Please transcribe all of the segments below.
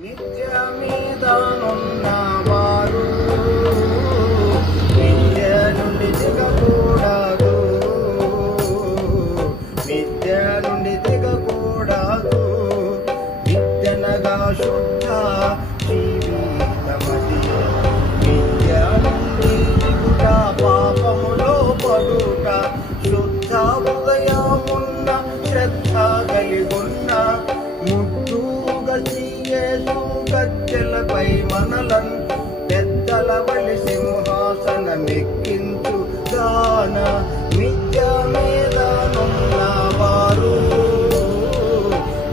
మిథ్య మీదనున్నవారు మిథ్య నుండి దిగకూడదు, మిథ్య నుండి దిగకూడదు. మిథ్యనగా శుద్ధ జీవితమది, మిథ్య నుండి దిగుట పాపములో పడుట. శుద్ధ హృదయమున్న శ్రద్ధ కలిగున్న ముద్దుగా యేసు గద్దెలపై మనలన్ పెద్దల బలి సింహాసనమెక్కించు గాన. మిథ్య మీదనున్నవారు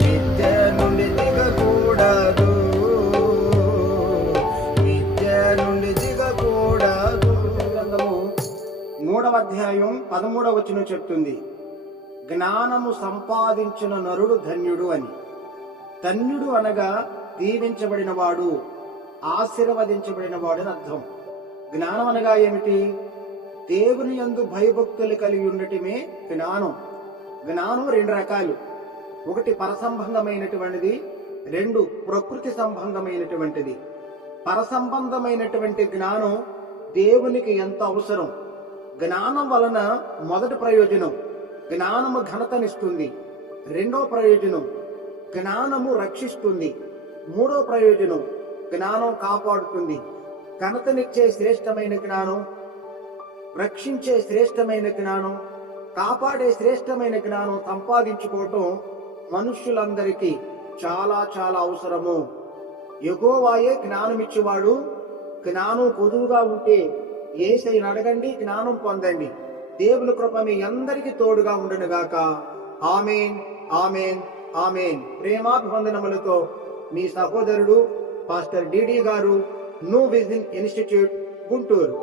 మిథ్య నుండి దిగకూడదు, మిథ్య నుండి దిగకూడదు. గ్రంథము 3వ అధ్యాయం 13వ వచనం చెప్తుంది, జ్ఞానము సంపాదించిన నరుడు ధన్యుడు అని. ధన్యుడు అనగా దీవించబడినవాడు, ఆశీర్వదించబడినవాడు అని అర్థం. జ్ఞానం అనగా ఏమిటి? దేవుని యందు భయభక్తులు కలిగి ఉండటమే జ్ఞానం. జ్ఞానం 2 రకాలు. ఒకటి పరసంబంధమైనటువంటిది, 2 ప్రకృతి సంబంధమైనటువంటిది. పరసంబంధమైనటువంటి జ్ఞానం దేవునికి ఎంత అవసరం. జ్ఞానం వలన మొదటి ప్రయోజనం జ్ఞానము ఘనతనిస్తుంది, 2వ ప్రయోజనం జ్ఞానము రక్షిస్తుంది, 3వ ప్రయోజనం జ్ఞానం కాపాడుతుంది. ఘనతనిచ్చే శ్రేష్టమైన జ్ఞానం, రక్షించే శ్రేష్టమైన జ్ఞానం, కాపాడే శ్రేష్టమైన జ్ఞానం సంపాదించుకోవటం మనుష్యులందరికీ చాలా చాలా అవసరము. యెహోవాయే జ్ఞానమిచ్చేవాడు. జ్ఞానం పొదువుగా ఉంటే యేసయ్యను అడగండి, జ్ఞానం పొందండి. దేవుని కృప మీ అందరికీ తోడుగా ఉండునుగాక. ఆమేన్, ఆమేన్, ఆమేన్. ప్రేమాభివందనములతో మీ సహోదరుడు పాస్టర్ డిడి గారు, న్యూ విజన్ ఇన్స్టిట్యూట్, గుంటూరు.